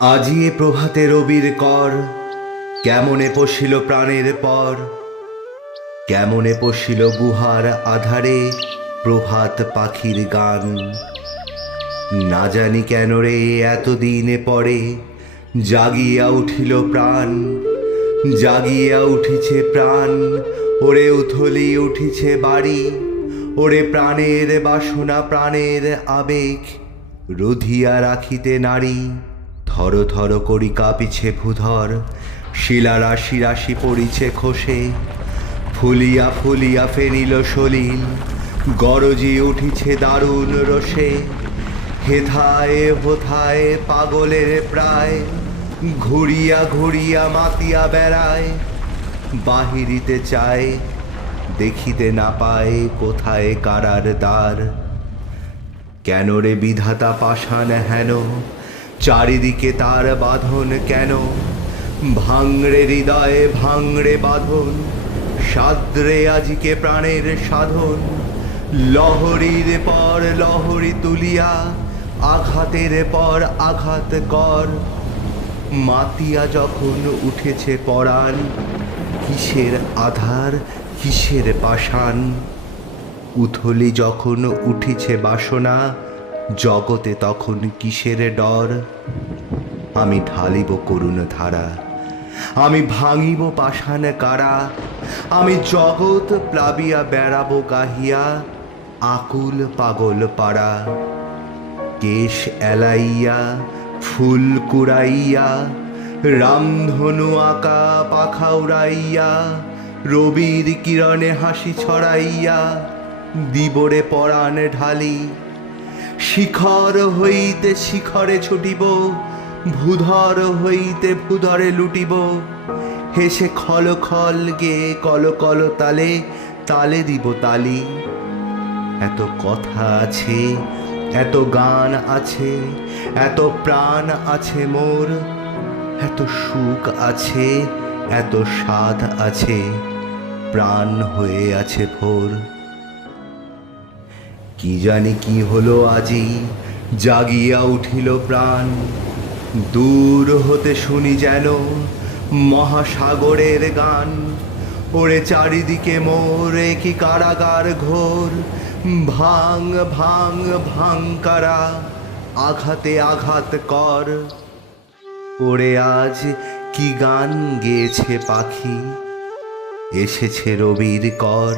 আজি এ প্রভাতে রবির কর, কেমনে পশিল প্রাণের পর, কেমনে পশিল গুহার আধারে প্রভাত পাখির গান। না জানি কেন রে এতদিনে পরে জাগিয়া উঠিল প্রাণ, জাগিয়া উঠিছে প্রাণ। ওরে উথলি উঠিছে বাড়ি, ওরে প্রাণের বাসনা প্রাণের আবেগ রুধিয়া রাখিতে নারী। থর থর করি কাঁপিছে ভূধর, শিলা রাশি রাশি পড়িছে খসে, ফুলিয়া ফুলিয়া ফেনিল সলিল, গরজি উঠিছে দারুণ রোষে। হেথায় হোথায় পাগলের প্রায়, ঘুরিয়া ঘুরিয়া মাতিয়া বেড়ায়। বাহিরিতে চায়, দেখিতে না পায় কোথায় কারার দ্বার। কেন রে বিধাতা পাষাণ হেন, চারিদিকে তার বাঁধন কেন? ভাঙড়ে হৃদয়ে ভাঙড়ে বাঁধন, সাদ্রে আজিকে প্রাণের সাধন। লহরীর পর লহরী তুলিয়া, আঘাতের পর আঘাত কর। মাতিয়া যখন উঠেছে পরাণ, কিসের আধার কিসের পাষাণ। উথলি যখন উঠিছে বাসনা, জগতে তখন কিসের ডর। আমি ঢালিব করুণ ধারা, আমি ভাঙিব পাষাণ কারা। আমি জগৎ প্লাবিয়া বেড়াবো গাহিয়া, আকুল পাগল পাড়া। কেশ এলাইয়া ফুল কুড়াইয়া, রামধনু আঁকা পাখা উড়াইয়া, রবির কিরণে হাসি ছড়াইয়া দিবরে পরাণ ঢালি। শিখর হইতে শিখরে ছুটিব, ভূধর হইতে ভূধরে লুটিব। হেসে খল খল গে কল কল তালে, তালে দিব তালি। এত কথা আছে, এত গান আছে, এত প্রাণ আছে মোর। এত সুখ আছে, এত স্বাদ আছে, প্রাণ হয়ে আছে ভোর। কি জানি কি হলো আজি, জাগিয়া উঠিল প্রাণ। দূর হতে শুনি যেন মহাসাগরের গান। ওরে চারিদিকে মোরে কি কারাগার ঘোর, ভাঙ ভাঙ ভাঙ কারা, আঘাতে আঘাত কর। ওরে আজ কি গান গেয়েছে পাখি, এসেছে রবির কর।